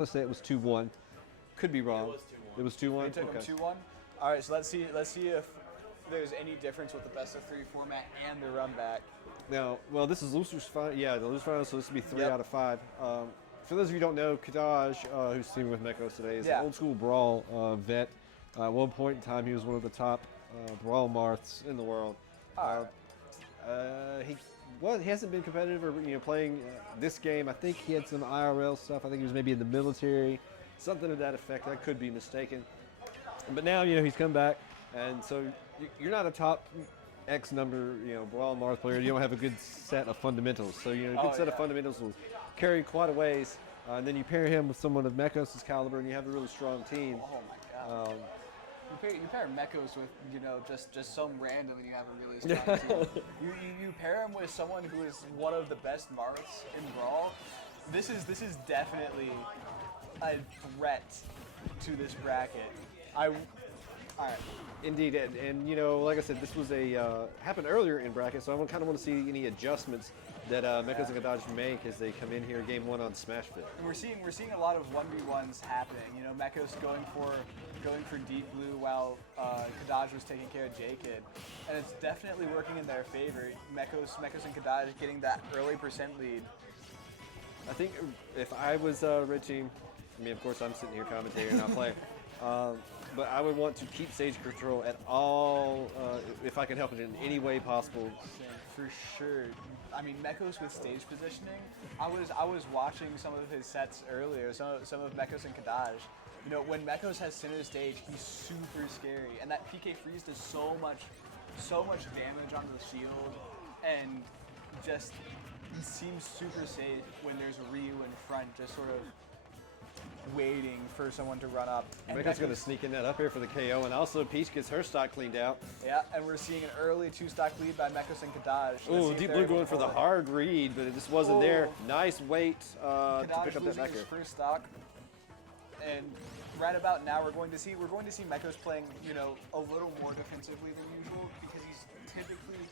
Let's say it was 2-1. Could be wrong. It was 2-1. They took them 2-1. All right, so let's see if there's any difference with the best of 3 format and the run back. Now, well, this is losers final. Yeah, the losers final. So this would be 3 Yep. out of 5. For those of you who don't know, Kadaj, who's teaming with Mekos today, is Yeah. an old school brawl vet. At one point in time, he was one of the top brawl marths in the world. He hasn't been competitive or playing this game. I think he had some IRL stuff. I think he was maybe in the military, something to that effect. I could be mistaken. But now he's come back, and so you're not a top X number brawl marth player. You don't have a good set of fundamentals. So a good set of fundamentals will carry quite a ways. And then you pair him with someone of Mekos' caliber, and you have a really strong team. Oh my god. You pair Mekos with just some random, and you have a really strong team. You pair him with someone who is one of the best marths in Brawl. This is definitely a threat to this bracket. All right. Indeed, and like I said, this was happened earlier in bracket, so I kind of want to see any adjustments that Mekos and Kadaj make as they come in here game 1 on Smashville. And we're seeing a lot of 1v1s happening. Mekos going for DEEPBLUE while Kadaj was taking care of JKid, and it's definitely working in their favor. Mekos and Kadaj getting that early percent lead. I think if I was red team, I mean, of course, I'm sitting here commentating and not playing. But I would want to keep stage control at all, if I can help it in any way possible. For sure. I mean, Mekos with stage positioning. I was watching some of his sets earlier. Some of Mekos and Kadaj. When Mekos has center stage, he's super scary, and that PK freeze does so much damage on the shield, and just he seems super safe when there's Ryu in front, just sort of waiting for someone to run up. Mekos going to sneak in that up here for the KO, and also Peach gets her stock cleaned out. Yeah, and we're seeing an early 2-stock lead by Mekos and Kadaj. Oh, DEEPBLUE going for the hard read, but it just wasn't there. Nice wait to pick up that back his here. first stock, and right about now we're going to see Mekos playing a little more defensively than usual, because he's typically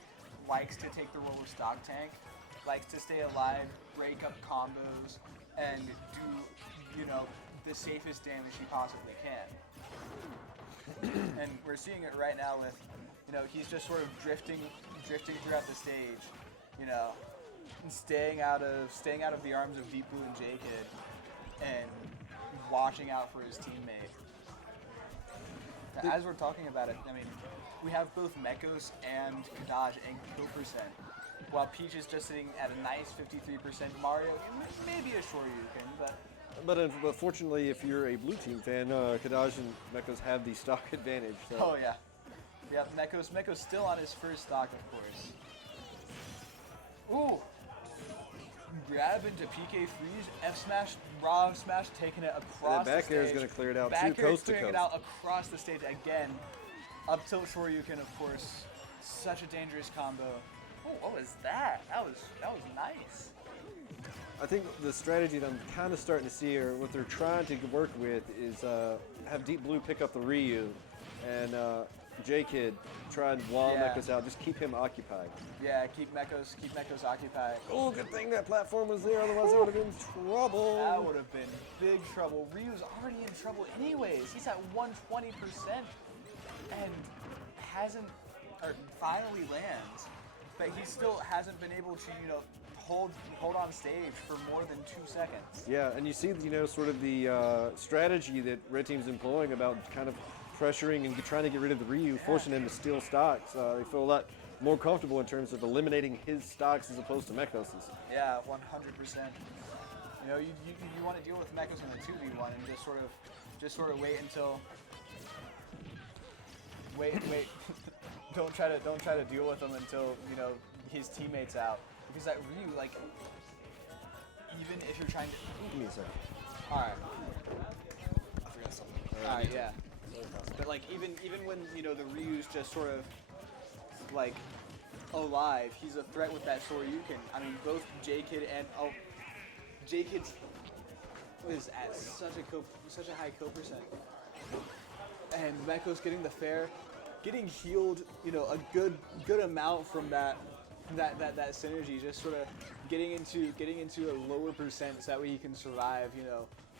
likes to take the role of stock tank, likes to stay alive, break up combos, and do the safest damage he possibly can. And we're seeing it right now with he's just sort of drifting throughout the stage, and staying out of the arms of DEEPBLUE and JKid, and watching out for his teammate. Now, as we're talking about it, I mean, we have both Mekos and Kadaj and kill percent, while Peach is just sitting at a nice 53%. Mario, maybe a Shoryuken, But fortunately, if you're a blue team fan, Kadaj and Mekos have the stock advantage. So. Oh yeah. Mekos still on his first stock, of course. Ooh! Grab into PK freeze, F smash, raw smash, taking it across the stage. Back air is going to clear it out back too, air coast to clearing coast. it out across the stage again. Up tilt Shoryuken, of course. Such a dangerous combo. Oh, what was that? That was nice. I think the strategy that I'm kind of starting to see, or what they're trying to work with, is have DEEPBLUE pick up the Ryu, and JKid try and wall Mekos out. Just keep him occupied. Yeah, keep Mekos occupied. Oh, good thing that platform was there, otherwise that would have been trouble. That would have been big trouble. Ryu's already in trouble anyways. He's at 120% and finally lands. But he still hasn't been able to, hold on stage for more than 2 seconds. Yeah, and you see, sort of the strategy that Red Team's employing about kind of pressuring and trying to get rid of the Ryu, forcing him to steal stocks. They feel a lot more comfortable in terms of eliminating his stocks as opposed to Mekos's. Yeah, 100%. You want to deal with Mekos in a 2v1 and just sort of wait until. Wait. don't try to deal with him until his teammate's out, because that Ryu, like, even if you're trying to. Give me a second. All right. I forgot something. All right, yeah. But like even when the Ryu's just sort of like alive, he's a threat with that Shoryuken. I mean, both JKid and JKid is at such a high kill percent, and Mekos getting the fair, getting healed, a good amount from that synergy, just sort of getting into a lower percent so that way he can survive,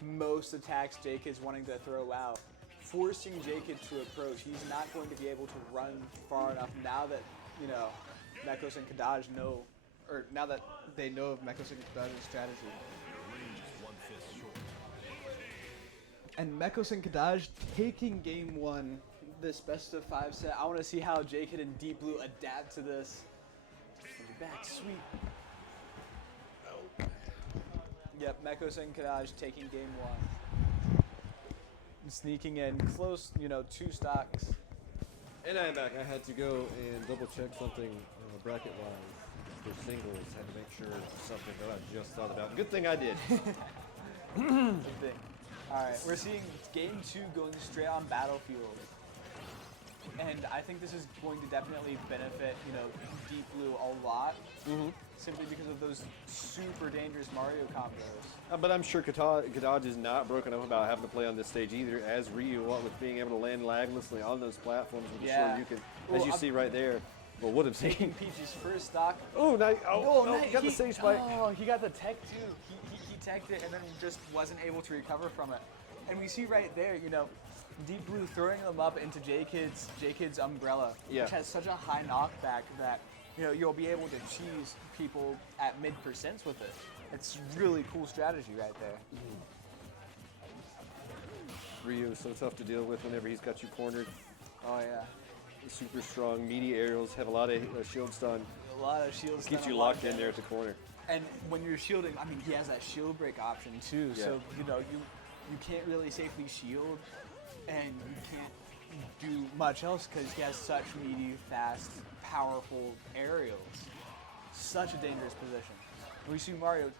most attacks JKid's wanting to throw out, forcing JKid to approach. He's not going to be able to run far enough now that, you know, Mekos and Kadaj know, or now that they know of Mekos and Kadaj's strategy. And Mekos and Kadaj taking game 1, this best of 5 set. I want to see how JKid and DEEPBLUE adapt to this. Back, sweet. Yep, Mekos and Kadaj taking game 1. Sneaking in close, you know, 2 stocks. And I'm back. I had to go and double check something bracket-wise for singles. Had to make sure something that I just thought about. Good thing I did. Good thing. All right, we're seeing game 2 going straight on Battlefield. And I think this is going to definitely benefit, you know, DEEPBLUE a lot, simply because of those super dangerous Mario combos. But I'm sure Kadaj is not broken up about having to play on this stage either, as Ryu, what with being able to land laglessly on those platforms with the short you can, as you see right there. Well, would have Taking seen. Peach's first stock. Oh, nice. He got the stage spike. Oh, he got the tech too. He teched it and then just wasn't able to recover from it. And we see right there, you know, DEEPBLUE throwing them up into JKid's umbrella, which has such a high knockback that, you know, you'll be able to cheese people at mid-percents with it. It's really cool strategy right there. Ryu is so tough to deal with whenever he's got you cornered. Oh yeah. Super strong, meaty aerials, have a lot of shield stun. A lot of shield stun. Keeps you locked in there at the corner. And when you're shielding, I mean, he has that shield break option too. Yeah. So, you know, you can't really safely shield, and you can't do much else because he has such meaty, fast, powerful aerials. Such a dangerous position. We see Mario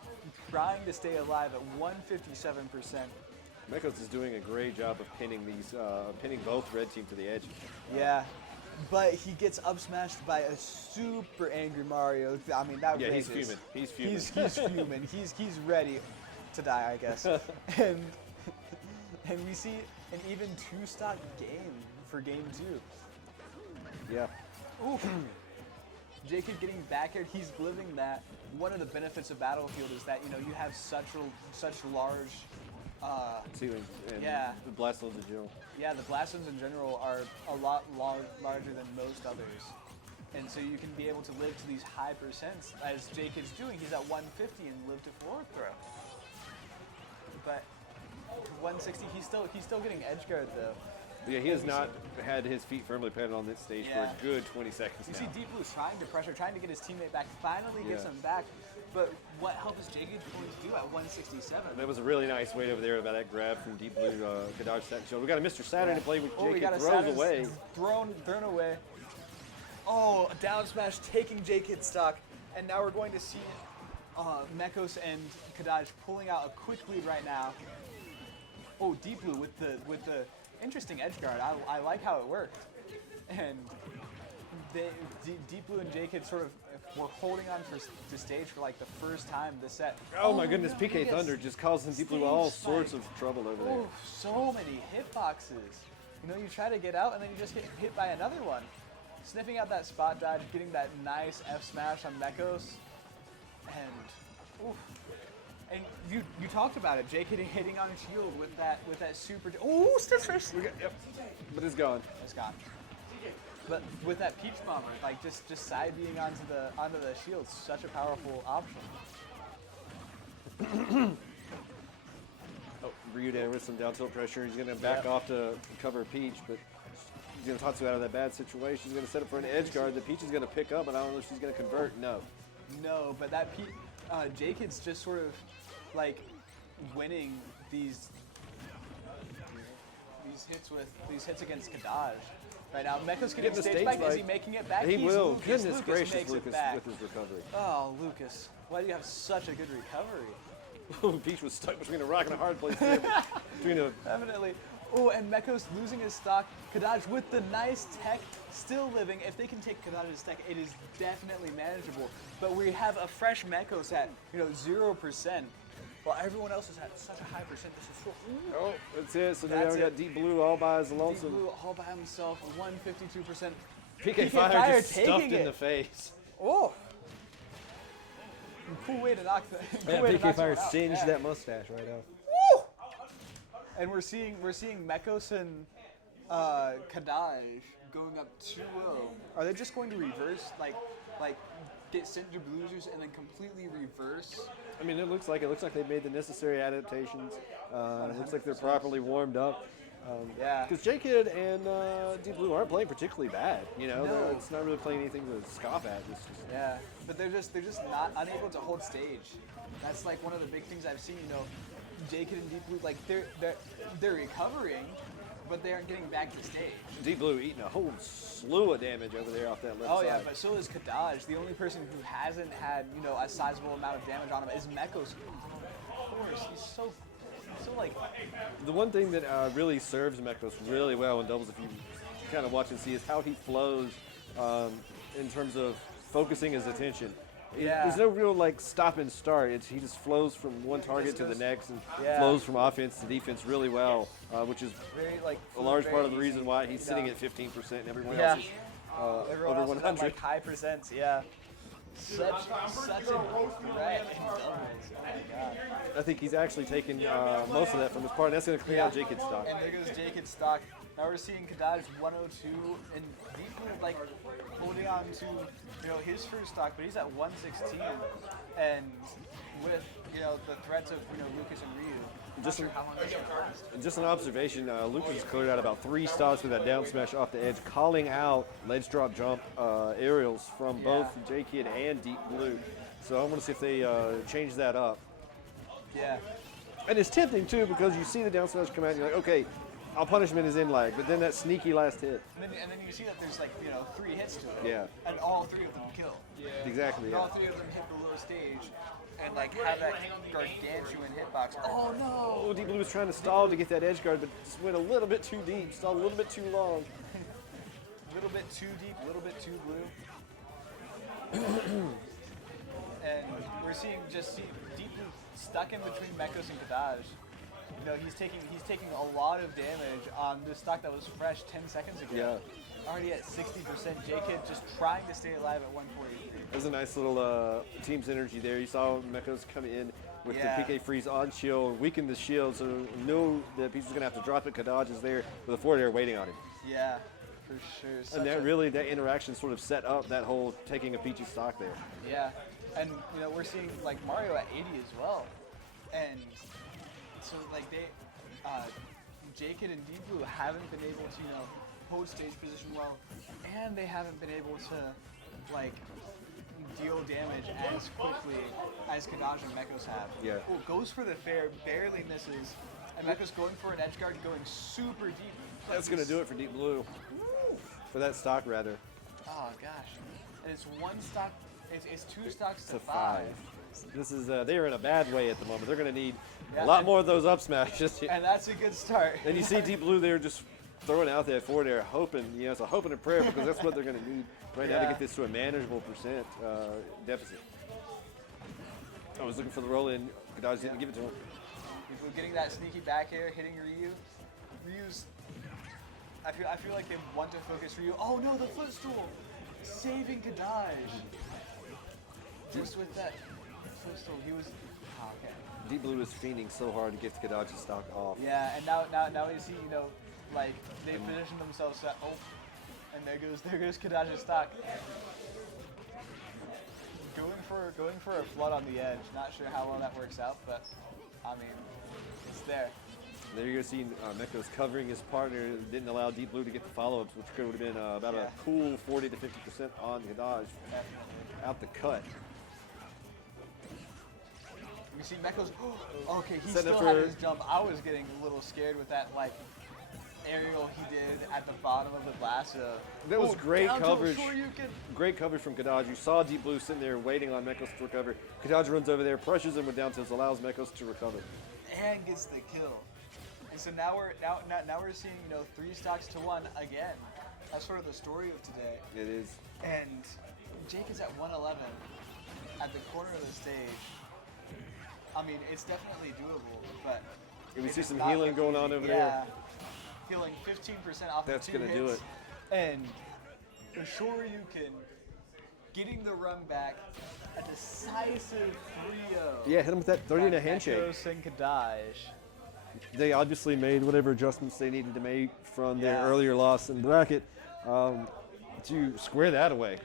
trying to stay alive at 157%. Mekos is doing a great job of pinning pinning both red team to the edge. Yeah, but he gets up smashed by a super angry Mario. I mean, that Yeah, he's raises- fuming. He's fuming. He's fuming. He's ready to die, I guess. And we see an even 2-stock game for game 2. Yeah. Ooh. JKid getting back here, he's living that. One of the benefits of Battlefield is that, you know, you have such large Ceilings and Yeah. the blast loads in general. yeah, the blast zones in general are a lot larger than most others. And so you can be able to live to these high percents, as JKid's doing. He's at 150 and live to forward throw. But 160, he's still getting edge guard though. Yeah, he has not had his feet firmly planted on this stage for Yeah. a good 20 seconds You now. see DEEPBLUE trying to pressure, trying to get his teammate back, finally gets Yeah. him back. But what help is JKid going to do at 167? That was a really nice wait over there about that grab from DEEPBLUE, Kadaj Saturn Shield. We got a Mr. Saturn to play with we got JKid a throws Saturn's away. Thrown away. Oh, a down smash taking JKid stock. And now we're going to see Mekos and Kadaj pulling out a quick lead right now. Oh, DEEPBLUE with the interesting edge guard. I like how it worked. And DEEPBLUE and JKid sort of were holding on for the stage for like the first time this set. Oh my goodness, no, PK he gets Thunder just causing DEEPBLUE stage all spike. sorts of trouble over there. Oh, so many hitboxes. You know, you try to get out and then you just get hit by another one. Sniffing out that spot dodge, getting that nice F smash on Mekos. And oof. And you talked about it, JKid hitting on shield with that super. Oh, stiff fish! Yep, but it's gone. It's gone. But with that Peach Bomber, like just side being onto the shield, such a powerful option. Oh, Ryu there with some down tilt pressure. He's going to back off to cover Peach, but he's going to Tatsu out of that bad situation. He's going to set up for an edge guard that Peach is going to pick up, and I don't know if she's going to convert. No. No, but that JKid's just sort of like winning these hits against Kadaj. Right now, Mekos getting the stage stage spike. Is spike. he making it back? He He's will. Lucas. Goodness gracious, makes Lucas it back. with his recovery. Oh, Lucas, why do you have such a good recovery? Peach was stuck between a rock and a hard place there. between a Definitely. Oh, and Mekos losing his stock. Kadaj with the nice tech, still living. If they can take Kadaj's tech, it is definitely manageable. But we have a fresh Mekos at 0%, while everyone else is at such a high percent. This is so. Oh, that's it. So now That's we got it. DEEPBLUE all by his lonesome. DEEPBLUE all by himself, 152%. PK Fire just taking stuffed in it. the face. Oh! Cool way to knock the. Yeah, cool way to PK knock Fire someone out. singed Yeah. that mustache right off. Woo! And we're seeing Mekos and Kadaj going up 2-0. Are they just going to reverse, like get sent to losers and then completely reverse? I mean, it looks like they've made the necessary adaptations. It looks like they're properly warmed up. Yeah. Because JKid and DEEPBLUE aren't playing particularly bad. You know, No. it's not really playing anything to scoff at. It's just, Yeah, but they're just not unable to hold stage. That's like one of the big things I've seen. You know, JKid and DEEPBLUE, like they're recovering, but they aren't getting back to stage. DEEPBLUE eating a whole slew of damage over there off that left Oh side. yeah, but so is Kadaj. The only person who hasn't had, you know, a sizable amount of damage on him is Mekos. Of course, he's so like. The one thing that really serves Mekos really well in doubles, if you kind of watch and see, is how he flows in terms of focusing his attention. Yeah. There's no real like stop and start. He just flows from one target to the next and Yeah. flows from offense to defense really well, which is Very like a large part of the very reason easy, why he's you sitting know. at 15% and everyone Yeah. else is Everyone over else is at, 100. like high percents. Yeah. Such a threat in doubles. Oh my god. I think he's actually taken most of that from his part, and that's going to clean out JKid's stock. And there goes JKid's stock. Now we're seeing Kadaj 102 and DEEPBLUE like holding on to, you know, his first stock, but he's at 116. And with, you know, the threats of, you know, Lucas and Ryu, I'm not sure how long this will last. Just an observation, Lucas has cleared out about 3 stocks with that down smash off the edge, calling out ledge drop jump aerials from both JKid and DEEPBLUE. So I want to see if they change that up. Yeah. And it's tempting too, because you see the down smash come out and you're like, okay, I'll punishment is in lag, but then that sneaky last hit. And then you see that there's like, you know, 3 hits to it. Yeah. And all 3 of them kill. Exactly, And yeah. all 3 of them hit the low stage and like have that gargantuan hitbox. Oh no! Oh, DEEPBLUE was trying to stall to get that edge guard, but just went a little bit too deep, stalled a little bit too long. A little bit too deep, a little bit too blue. And we're seeing DEEPBLUE stuck in between Mekos and Kadaj. You know, he's taking a lot of damage on this stock that was fresh 10 seconds ago. Yeah. Already at 60%. JKid just trying to stay alive at 143. It was a nice little team synergy there. You saw Mekos come in with Yeah. the PK freeze on shield, weaken the shield, so knew that he's going to have to drop it. Kadaj is there with a forward air waiting on him. Yeah, for sure. And that interaction sort of set up that whole taking a Peachy stock there. Yeah, and you know, we're seeing like Mario at 80 as well, and so like JKid and DEEPBLUE haven't been able to, you know, hold stage position well, and they haven't been able to like deal damage as quickly as Kadaj and Mekos have. Yeah. Oh, goes for the fair, barely misses, and Mekos going for an edge guard, going super deep. That's going to do it for DEEPBLUE. For that stock, rather. Oh gosh, and it's 1 stock. It's 2 stocks to To 5. 5. This is they're in a bad way at the moment. They're going to need Yeah, a lot and- more of those up smashes. And that's a good start. And you see DEEPBLUE there just throwing out that forward air, hoping, you know, it's a hope and a prayer, because that's what they're going to need right now to Yeah. get this to a manageable percent deficit. I was looking for the roll in. Kadaj didn't give it to him. People getting that sneaky back air, hitting Ryu. Ryu's. I feel like they want to focus Ryu. Oh no, the footstool, saving Kadaj. Just with that footstool, he was. Oh, okay. DEEPBLUE is fiending so hard to get Kadaj's stock off. Yeah, and now we see, you know, like they position themselves at and there goes Kadaj's stock. Going for a flood on the edge. Not sure how well that works out, but I mean, it's there. There you're seeing Mekos covering his partner, didn't allow DEEPBLUE to get the follow-ups, which could have been about Yeah. a cool 40 to 50% on Kadaj Definitely. out the cut. We see Mekos. Okay, he Setting still up had for- his jump. I was getting a little scared with that like aerial he did at the bottom of the lasso. That was great down tilt coverage. Shoryuken. Great coverage from Kadaj. You saw DEEPBLUE sitting there waiting on Mekos to recover. Kadaj runs over there, pressures him with down tilts, allows Mekos to recover. And gets the kill. And so now we're seeing, you know, 3 stocks to 1 again. That's sort of the story of today. It is. And Jake is at 111 at the corner of the stage. I mean, it's definitely doable, but And we it see is some not healing going on looking over easy. there. Yeah, healing 15% off That's of 2 gonna hits. do it. And Shoryuken getting the run back, a decisive 3-0. Yeah, hit him with that 30 and a by handshake. Mekos and Kadaj. they obviously made whatever adjustments they needed to make from their Yeah. earlier loss in bracket to square that away.